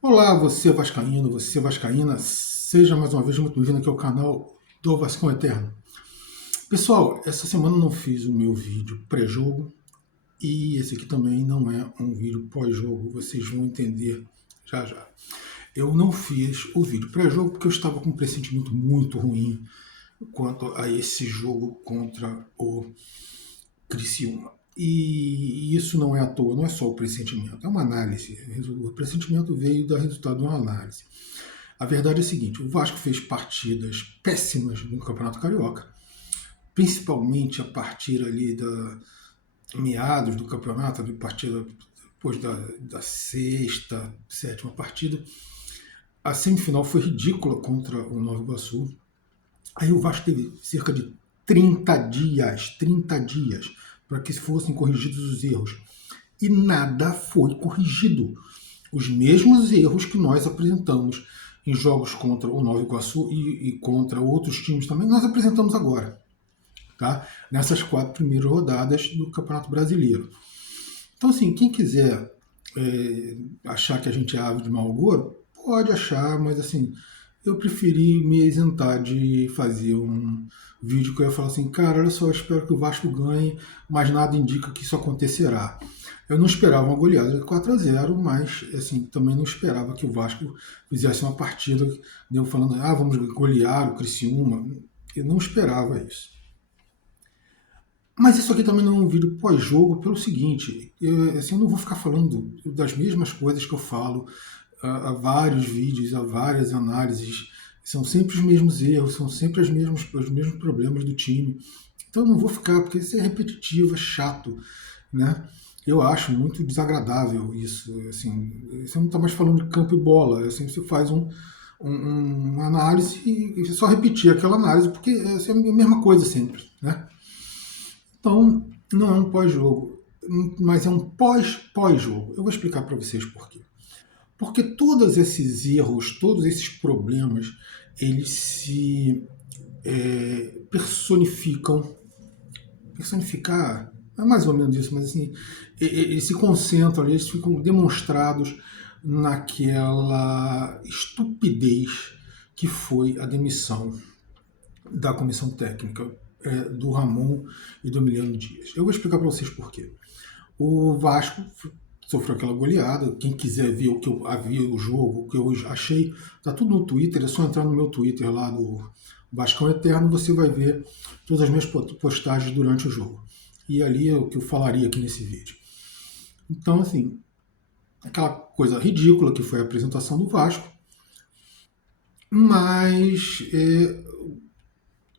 Olá, você vascaíno, você vascaína, seja mais uma vez muito bem-vindo aqui ao canal do Vascão Eterno. Pessoal, essa semana eu não fiz o meu vídeo pré-jogo e esse aqui também não é um vídeo pós-jogo, vocês vão entender já já. Eu não fiz o vídeo pré-jogo porque eu estava com um pressentimento muito ruim quanto a esse jogo contra o Criciúma. E isso não é à toa, não é só o pressentimento, é uma análise. O pressentimento veio do resultado de uma análise. A verdade é a seguinte: o Vasco fez partidas péssimas no Campeonato Carioca, principalmente a partir ali da meados do campeonato, a partir depois da sexta, sétima partida. A semifinal foi ridícula contra o Nova Iguaçu. Aí o Vasco teve cerca de 30 dias, para que fossem corrigidos os erros. E nada foi corrigido. Os mesmos erros que nós apresentamos em jogos contra o Nova Iguaçu e contra outros times também, nós apresentamos agora, tá? Nessas 4 primeiras rodadas do Campeonato Brasileiro. Então, assim, quem quiser achar que a gente é ave de mau agouro, pode achar, mas assim, eu preferi me isentar de fazer um vídeo que eu ia falar assim, cara, olha só, eu espero que o Vasco ganhe, mas nada indica que isso acontecerá. Eu não esperava uma goleada de 4-0, mas assim, também não esperava que o Vasco fizesse uma partida, eu falando, vamos golear o Criciúma. Eu não esperava isso. Mas isso aqui também não é um vídeo pós-jogo, pelo seguinte, assim, eu não vou ficar falando das mesmas coisas que eu falo há vários vídeos, há várias análises, são sempre os mesmos erros, são sempre os mesmos problemas do time. Então eu não vou ficar, porque isso é repetitivo, é chato, né? Eu acho muito desagradável isso, assim, você não está mais falando de campo e bola, assim, você faz uma análise e só repetir aquela análise, porque é a mesma coisa sempre, né? Então, não é um pós-jogo, mas é um pós-pós-jogo. Eu vou explicar para vocês por quê. Porque todos esses erros, todos esses problemas, eles se personificam. Personificar é mais ou menos isso, mas assim, eles se concentram, eles ficam demonstrados naquela estupidez que foi a demissão da comissão técnica do Ramon e do Emiliano Dias. Eu vou explicar para vocês por quê. O Vasco sofreu aquela goleada. Quem quiser ver o que eu havia o jogo, o que eu achei, tá tudo no Twitter. É só entrar no meu Twitter lá do Vascão Eterno, você vai ver todas as minhas postagens durante o jogo. E ali é o que eu falaria aqui nesse vídeo. Então, assim, aquela coisa ridícula que foi a apresentação do Vasco, mas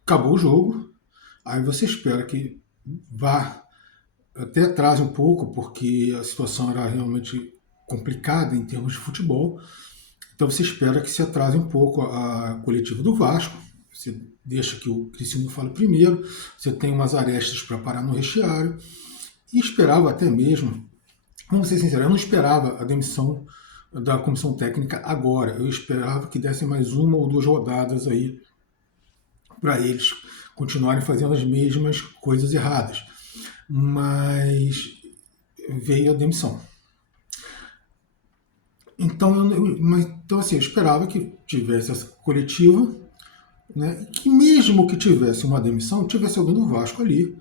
acabou o jogo. Aí você espera que vá até atrase um pouco, porque a situação era realmente complicada em termos de futebol. Então você espera que se atrase um pouco a coletiva do Vasco. Você deixa que o Criciúma fale primeiro. Você tem umas arestas para parar no vestiário. E esperava até mesmo, vamos ser sinceros, eu não esperava a demissão da comissão técnica agora. Eu esperava que dessem mais uma ou duas rodadas aí para eles continuarem fazendo as mesmas coisas erradas. Mas veio a demissão. Então assim, eu esperava que tivesse essa coletiva, né, e que mesmo que tivesse uma demissão, tivesse alguém do Vasco ali,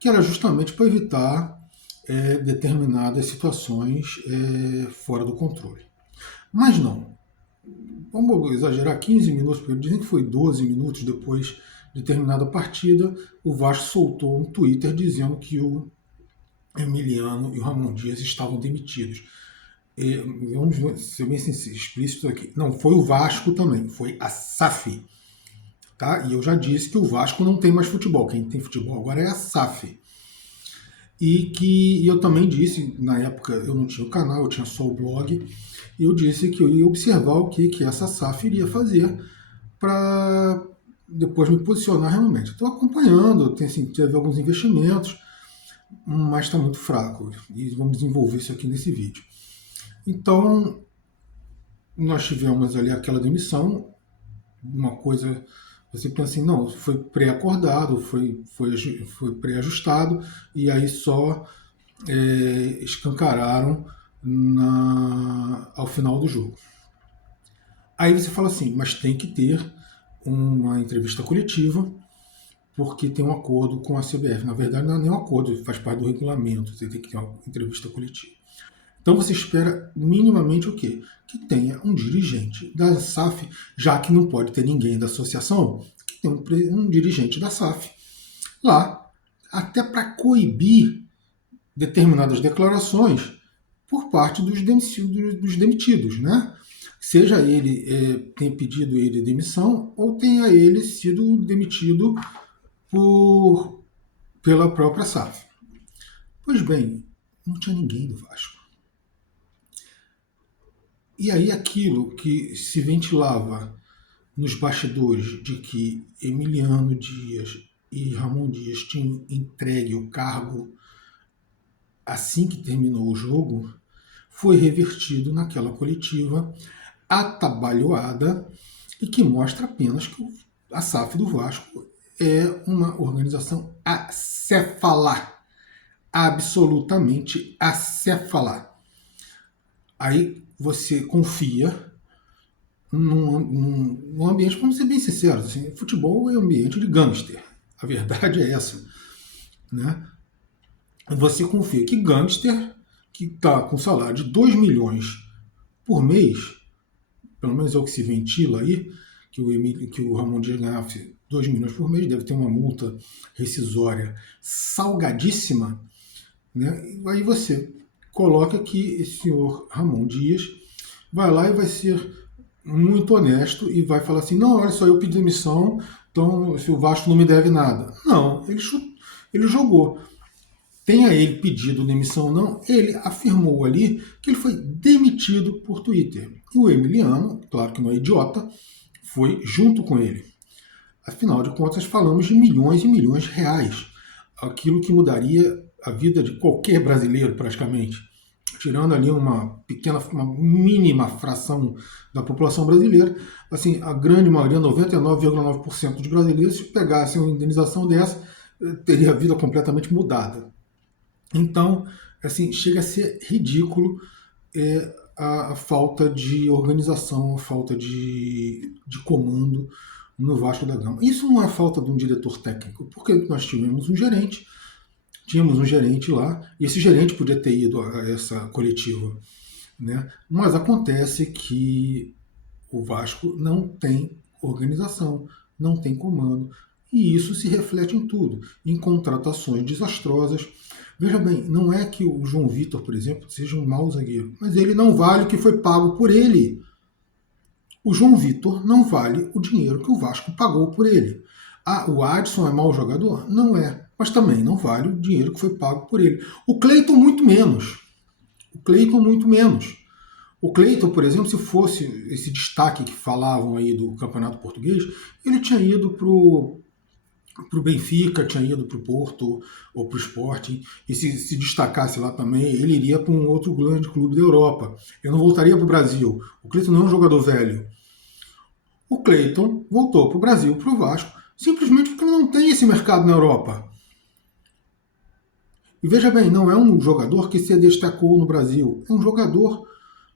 que era justamente para evitar determinadas situações fora do controle. Mas não. Vamos exagerar, 15 minutos, porque dizem que foi 12 minutos depois de terminada a partida, o Vasco soltou um Twitter dizendo que o Emiliano e o Ramon Dias estavam demitidos. E, vamos ser bem explícito aqui. Não foi o Vasco também, foi a SAF. Tá? E eu já disse que o Vasco não tem mais futebol. Quem tem futebol agora é a SAF. E que eu também disse, na época eu não tinha o canal, eu tinha só o blog, e eu disse que eu ia observar o que essa SAF iria fazer para depois me posicionar realmente. Estou acompanhando, assim, teve alguns investimentos, mas está muito fraco. E vamos desenvolver isso aqui nesse vídeo. Então, nós tivemos ali aquela demissão, uma coisa, você pensa assim, não, foi pré-acordado, foi pré-ajustado, e aí só escancararam ao final do jogo. Aí você fala assim, mas tem que ter uma entrevista coletiva, porque tem um acordo com a CBF. Na verdade, não é nem um acordo, faz parte do regulamento, você tem que ter uma entrevista coletiva. Então você espera minimamente o quê? Que tenha um dirigente da SAF, já que não pode ter ninguém da associação, que tenha um dirigente da SAF lá, até para coibir determinadas declarações por parte dos demitidos, né? Seja ele tenha pedido ele demissão ou tenha ele sido demitido pela própria SAF. Pois bem, não tinha ninguém do Vasco. E aí aquilo que se ventilava nos bastidores de que Emiliano Dias e Ramon Dias tinham entregue o cargo assim que terminou o jogo, foi revertido naquela coletiva atabalhoada e que mostra apenas que a SAF do Vasco é uma organização acéfala, absolutamente acéfala. Aí você confia num ambiente, vamos ser bem sinceros, assim, futebol é um ambiente de gangster. A verdade é essa, né? Você confia que gangster, que está com salário de 2 milhões por mês, pelo menos é o que se ventila aí, que o Ramon Dias ganhava 2 milhões por mês, deve ter uma multa rescisória salgadíssima, né? Aí você coloca que esse senhor Ramon Dias vai lá e vai ser muito honesto e vai falar assim, não, olha só, eu pedi demissão, então se o Vasco não me deve nada. Não, ele jogou. Tenha ele pedido demissão ou não, ele afirmou ali que ele foi demitido por Twitter. E o Emiliano, claro que não é idiota, foi junto com ele. Afinal de contas, falamos de milhões e milhões de reais. Aquilo que mudaria a vida de qualquer brasileiro, praticamente. Tirando ali uma mínima fração da população brasileira, assim, a grande maioria, 99,9% dos brasileiros, se pegassem uma indenização dessa, teria a vida completamente mudada. Então, assim, chega a ser ridículo a falta de organização, a falta de comando no Vasco da Gama. Isso não é falta de um diretor técnico, porque nós tínhamos um gerente lá, e esse gerente podia ter ido a essa coletiva, né? Mas acontece que o Vasco não tem organização, não tem comando, e isso se reflete em tudo, em contratações desastrosas. Veja bem, não é que o João Vitor, por exemplo, seja um mau zagueiro, mas ele não vale o que foi pago por ele. O João Vitor não vale o dinheiro que o Vasco pagou por ele. Ah, o Adson é mau jogador? Não é, mas também não vale o dinheiro que foi pago por ele. O Cleiton muito menos. O Cleiton muito menos. O Cleiton, por exemplo, se fosse esse destaque que falavam aí do Campeonato Português, ele tinha ido para o Benfica, tinha ido para o Porto ou para o Sporting, e se destacasse lá também, ele iria para um outro grande clube da Europa. Ele não voltaria para o Brasil. O Cleiton não é um jogador velho. O Cleiton voltou para o Brasil, para o Vasco, simplesmente porque ele não tem esse mercado na Europa. E veja bem, não é um jogador que se destacou no Brasil, é um jogador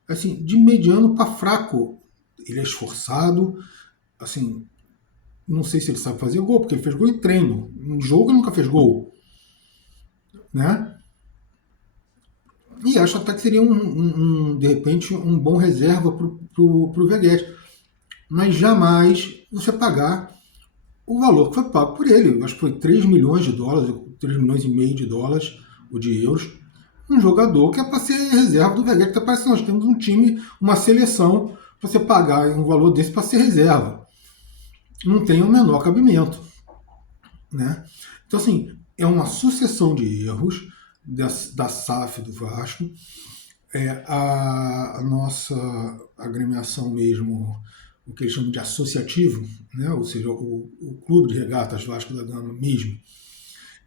assim, de mediano para fraco. Ele é esforçado, assim, não sei se ele sabe fazer gol, porque ele fez gol em treino. Em jogo ele nunca fez gol. Né? E acho até que seria, de repente, um bom reserva para o Veguete. Mas jamais você pagar o valor que foi pago por ele. Acho que foi 3 milhões de dólares, 3 milhões e meio de dólares, ou de euros. Um jogador que é para ser reserva do Veguete. Até parece que nós temos um time, uma seleção, para você pagar um valor desse para ser reserva. Não tem o menor cabimento. Né? Então, assim, é uma sucessão de erros da SAF do Vasco. A nossa agremiação mesmo, o que eles chamam de associativo, né? Ou seja, o Clube de Regatas Vasco da Gama mesmo,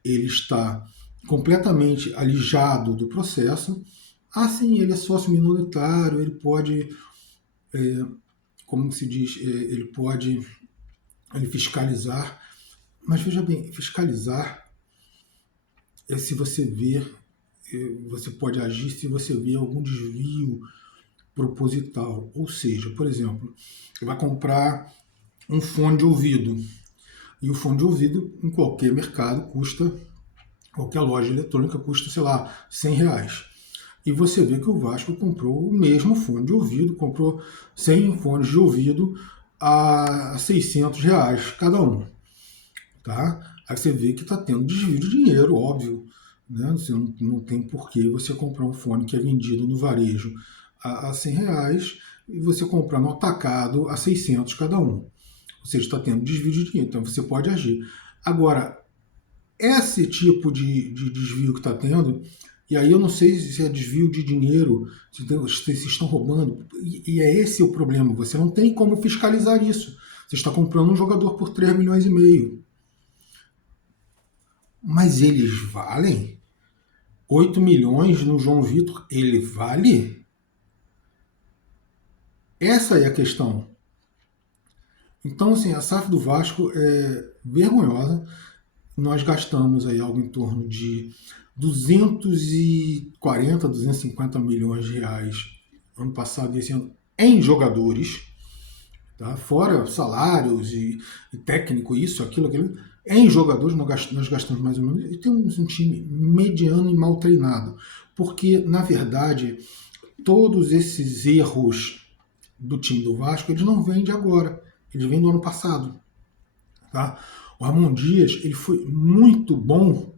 ele está completamente alijado do processo. Assim, ele é sócio minoritário, ele pode, como se diz, ele pode fiscalizar, mas veja bem, fiscalizar se você vê, você pode agir se você vê algum desvio proposital. Ou seja, por exemplo, você vai comprar um fone de ouvido. E o fone de ouvido, em qualquer mercado, custa, qualquer loja eletrônica custa, sei lá, R$ 100. E você vê que o Vasco comprou o mesmo fone de ouvido, comprou 100 fones de ouvido a R$ 600 cada um. Tá? Aí você vê que está tendo desvio de dinheiro, óbvio. Né? Você não tem por que você comprar um fone que é vendido no varejo a R$ 100 e você comprar no atacado a 600 cada um. Ou seja, está tendo desvio de dinheiro, então você pode agir. Agora, esse tipo de desvio que está tendo, e aí eu não sei se é desvio de dinheiro, se estão roubando, e é esse o problema, você não tem como fiscalizar isso. Você está comprando um jogador por 3,5 milhões. Mas eles valem? 8 milhões no João Vitor, ele vale? Essa é a questão. Então, assim, a SAF do Vasco é vergonhosa. Nós gastamos aí algo em torno de 240, 250 milhões de reais ano passado e esse ano em jogadores, tá? Fora salários e técnico, isso, aquilo. Em jogadores nós gastamos mais ou menos, e temos um time mediano e mal treinado, porque, na verdade, todos esses erros do time do Vasco, eles não vêm de agora, eles vêm do ano passado. Tá? O Ramon Dias ele foi muito bom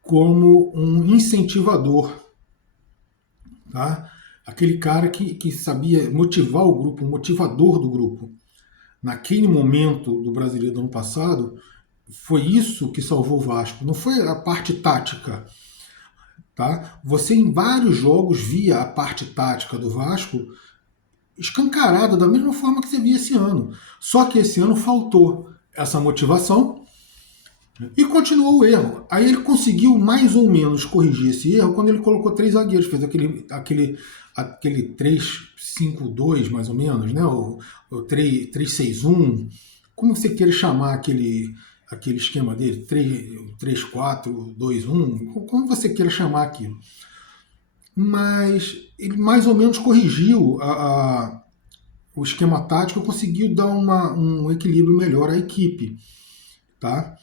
como um incentivador. Tá? Aquele cara que sabia motivar o grupo, um motivador do grupo. Naquele momento do Brasileiro do ano passado, foi isso que salvou o Vasco, não foi a parte tática. Tá? Você em vários jogos via a parte tática do Vasco escancarada da mesma forma que você via esse ano. Só que esse ano faltou essa motivação e continuou o erro. Aí ele conseguiu mais ou menos corrigir esse erro quando ele colocou 3 zagueiros, fez aquele 3-5-2 mais ou menos, né? O 3-6-1, como você queira chamar aquele esquema dele, 3-4-2-1, como você queira chamar aquilo. Mas ele mais ou menos corrigiu o esquema tático, conseguiu dar um equilíbrio melhor à equipe. Tá?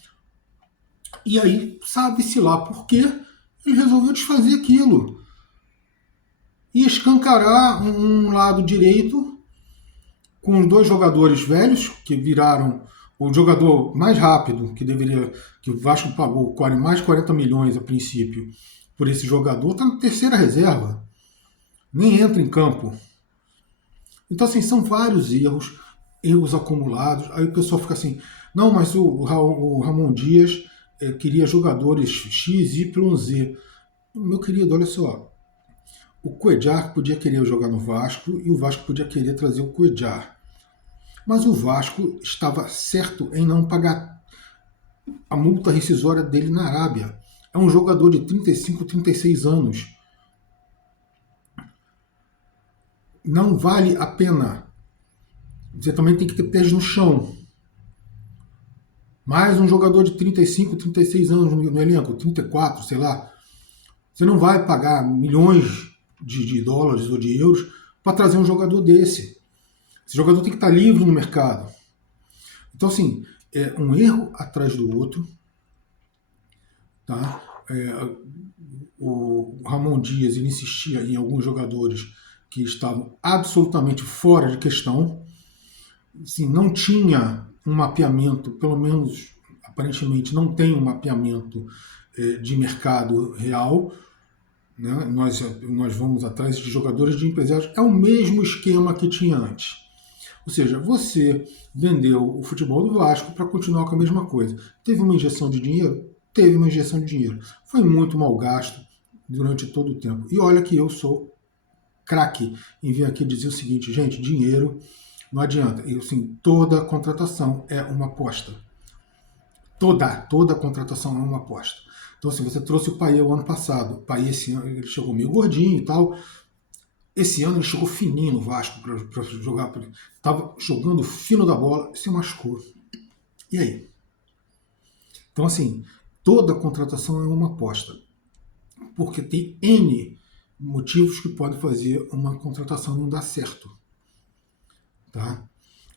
E aí, sabe-se lá por quê, ele resolveu desfazer aquilo. E escancarar um lado direito com os 2 jogadores velhos, que viraram o jogador mais rápido, que o Vasco pagou mais de 40 milhões a princípio por esse jogador, está na terceira reserva. Nem entra em campo. Então, assim, são vários erros acumulados. Aí o pessoal fica assim, não, mas o Ramon Dias queria jogadores X, Y, Z. Meu querido, olha só. O Cuéllar podia querer jogar no Vasco e o Vasco podia querer trazer o Cuéllar. Mas o Vasco estava certo em não pagar a multa rescisória dele na Arábia. É um jogador de 35, 36 anos. Não vale a pena. Você também tem que ter pés no chão. Mais um jogador de 35, 36 anos no elenco, 34, sei lá. Você não vai pagar milhões de dólares ou de euros para trazer um jogador desse. Esse jogador tem que estar livre no mercado. Então, assim, é um erro atrás do outro. Tá? O Ramon Dias ele insistia em alguns jogadores que estavam absolutamente fora de questão. Assim, não tinha um mapeamento, pelo menos aparentemente não tem um mapeamento de mercado real. Né? Nós vamos atrás de jogadores, de empresários. É o mesmo esquema que tinha antes. Ou seja, você vendeu o futebol do Vasco para continuar com a mesma coisa. Teve uma injeção de dinheiro? Teve uma injeção de dinheiro. Foi muito mal gasto durante todo o tempo. E olha que eu sou craque em vir aqui dizer o seguinte, gente, dinheiro não adianta. E, assim, toda contratação é uma aposta. Toda contratação é uma aposta. Então, assim, você trouxe o Payet o ano passado. O Payet esse ano ele chegou meio gordinho e tal. Esse ano ele chegou fininho no Vasco para jogar. Estava jogando fino da bola e se machucou. E aí? Então, assim, toda contratação é uma aposta. Porque tem N motivos que podem fazer uma contratação não dar certo. Tá?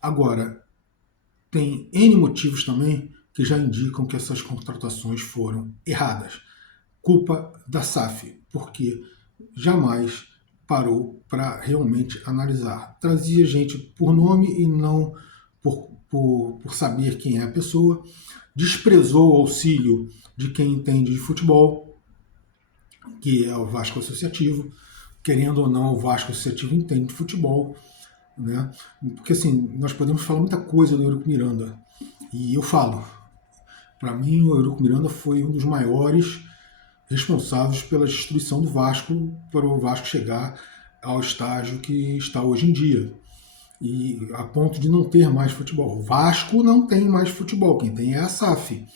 Agora, tem N motivos também que já indicam que essas contratações foram erradas. Culpa da SAF, porque jamais parou para realmente analisar. Trazia gente por nome e não por saber quem é a pessoa. Desprezou o auxílio de quem entende de futebol, que é o Vasco Associativo. Querendo ou não, o Vasco Associativo entende de futebol. Né? Porque assim, nós podemos falar muita coisa do Eurico Miranda. E eu falo, para mim, o Eurico Miranda foi um dos maiores responsáveis pela destruição do Vasco, para o Vasco chegar ao estágio que está hoje em dia. E a ponto de não ter mais futebol. O Vasco não tem mais futebol, quem tem é a SAF.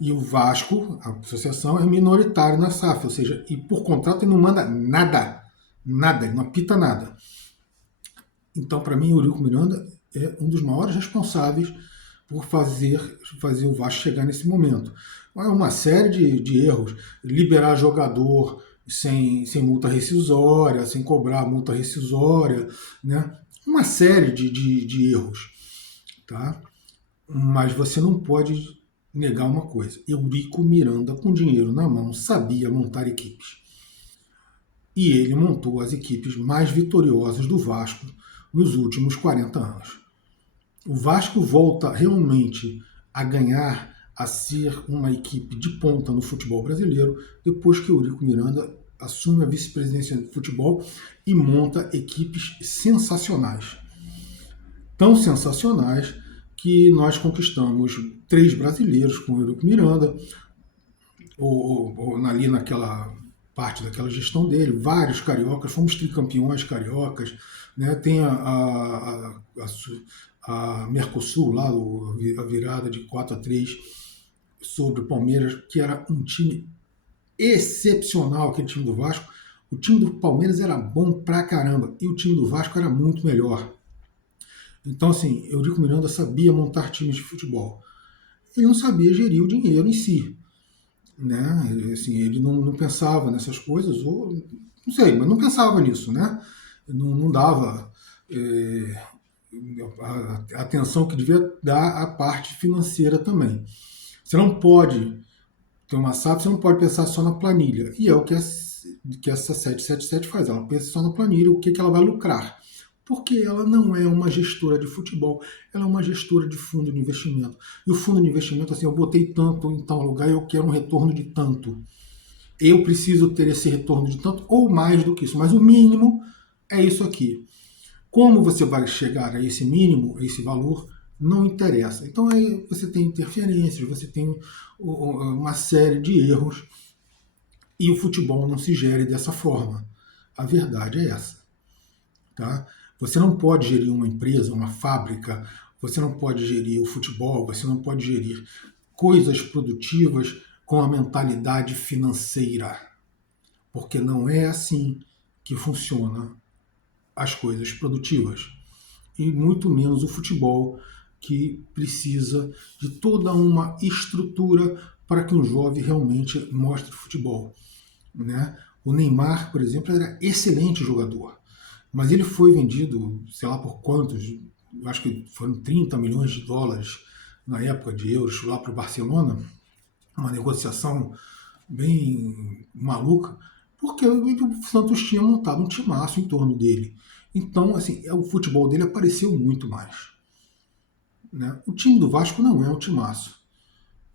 E o Vasco, a associação, é minoritário na SAF, ou seja, e por contrato ele não manda nada. Nada, ele não apita nada. Então, para mim, o Eurico Miranda é um dos maiores responsáveis por fazer o Vasco chegar nesse momento. É uma série de erros. Liberar jogador sem multa rescisória, sem cobrar multa rescisória, né? Uma série de erros. Tá? Mas você não pode negar uma coisa. Eurico Miranda, com dinheiro na mão, sabia montar equipes. E ele montou as equipes mais vitoriosas do Vasco nos últimos 40 anos. O Vasco volta realmente a ganhar, a ser uma equipe de ponta no futebol brasileiro, depois que o Eurico Miranda assume a vice-presidência de futebol e monta equipes sensacionais. Tão sensacionais que nós conquistamos 3 brasileiros com o Eurico Miranda, ou ali naquela parte daquela gestão dele, vários cariocas, fomos tricampeões cariocas, né? Tem a Mercosul lá, a virada de 4-3 sobre o Palmeiras, que era um time excepcional, aquele time do Vasco. O time do Palmeiras era bom pra caramba e o time do Vasco era muito melhor. Então, assim, Eurico Miranda sabia montar times de futebol. Ele não sabia gerir o dinheiro em si. Né? Assim, ele não pensava nessas coisas, ou não sei, mas não pensava nisso, né? Não dava a atenção que devia dar à parte financeira também. Você não pode ter uma SAP, você não pode pensar só na planilha. E é o que essa 777 faz. Ela pensa só na planilha, o que ela vai lucrar. Porque ela não é uma gestora de futebol, ela é uma gestora de fundo de investimento. E o fundo de investimento, assim, eu botei tanto em tal lugar e eu quero um retorno de tanto. Eu preciso ter esse retorno de tanto, ou mais do que isso, mas o mínimo é isso aqui. Como você vai chegar a esse mínimo, a esse valor, não interessa. Então aí você tem interferências, você tem uma série de erros e o futebol não se gere dessa forma. A verdade é essa. Tá? Você não pode gerir uma empresa, uma fábrica, você não pode gerir o futebol, você não pode gerir coisas produtivas com a mentalidade financeira. Porque não é assim que funciona as coisas produtivas. E muito menos o futebol, que precisa de toda uma estrutura para que um jovem realmente mostre futebol. Né? O Neymar, por exemplo, era excelente jogador. Mas ele foi vendido, sei lá por quantos, acho que foram 30 milhões de dólares na época de euros lá para o Barcelona, uma negociação bem maluca, porque o Santos tinha montado um timaço em torno dele. Então, assim, o futebol dele apareceu muito mais. Né? O time do Vasco não é um timaço.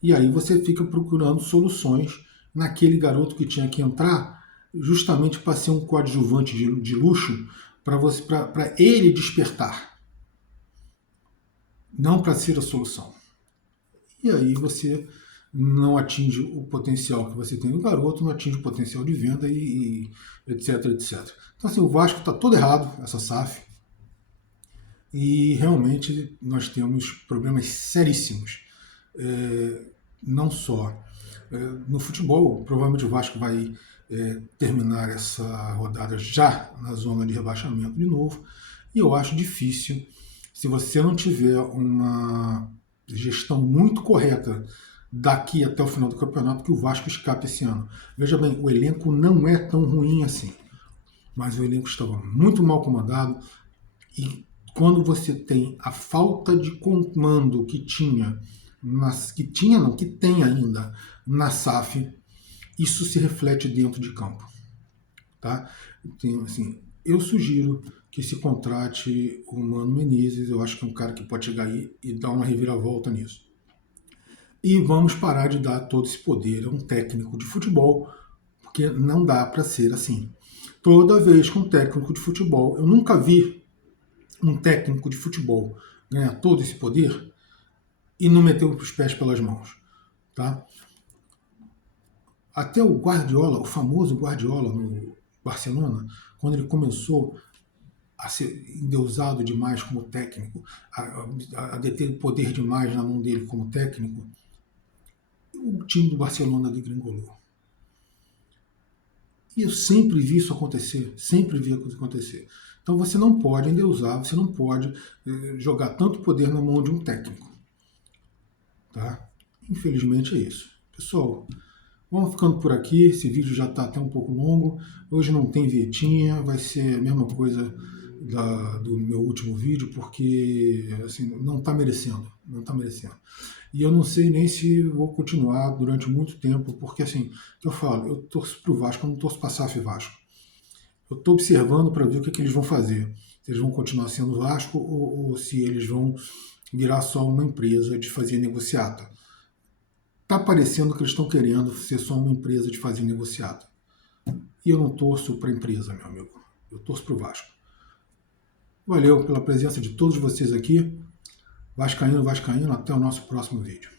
E aí você fica procurando soluções naquele garoto que tinha que entrar justamente para ser um coadjuvante de luxo, para ele despertar, não para ser a solução. E aí você não atinge o potencial que você tem no garoto, não atinge o potencial de venda e etc, etc. Então assim, o Vasco está todo errado, essa SAF, e realmente nós temos problemas seríssimos. Não só no futebol, provavelmente o Vasco vai terminar essa rodada já na zona de rebaixamento de novo, e eu acho difícil, se você não tiver uma gestão muito correta daqui até o final do campeonato que o Vasco escape esse ano. Veja bem, o elenco não é tão ruim assim, mas o elenco estava muito mal comandado e quando você tem a falta de comando que tinha, que tem ainda na SAF, isso se reflete dentro de campo. Tá? Então, assim, eu sugiro que se contrate o Mano Menezes, eu acho que é um cara que pode chegar aí e dar uma reviravolta nisso. E vamos parar de dar todo esse poder a um técnico de futebol, porque não dá para ser assim. Toda vez que um técnico de futebol, eu nunca vi um técnico de futebol ganhar todo esse poder e não meter os pés pelas mãos. Tá? Até o Guardiola, o famoso Guardiola no Barcelona, quando ele começou a ser endeusado demais como técnico, a deter poder demais na mão dele como técnico, o time do Barcelona degringolou. E eu sempre vi isso acontecer, sempre vi isso acontecer. Então você não pode endeusar, você não pode jogar tanto poder na mão de um técnico. Tá? Infelizmente é isso. Pessoal, vamos ficando por aqui, esse vídeo já está até um pouco longo, hoje não tem vietinha, vai ser a mesma coisa do meu último vídeo, porque assim, não está merecendo, não está merecendo. E eu não sei nem se vou continuar durante muito tempo, porque assim, eu falo, eu torço para o Vasco, eu não torço para a SAF Vasco. Eu estou observando para ver o que eles vão fazer. Se eles vão continuar sendo Vasco ou se eles vão virar só uma empresa de fazer negociata. Tá parecendo que eles estão querendo ser só uma empresa de fazer negociata. E eu não torço para a empresa, meu amigo. Eu torço para o Vasco. Valeu pela presença de todos vocês aqui. Vascaíno, Vascaíno, até o nosso próximo vídeo.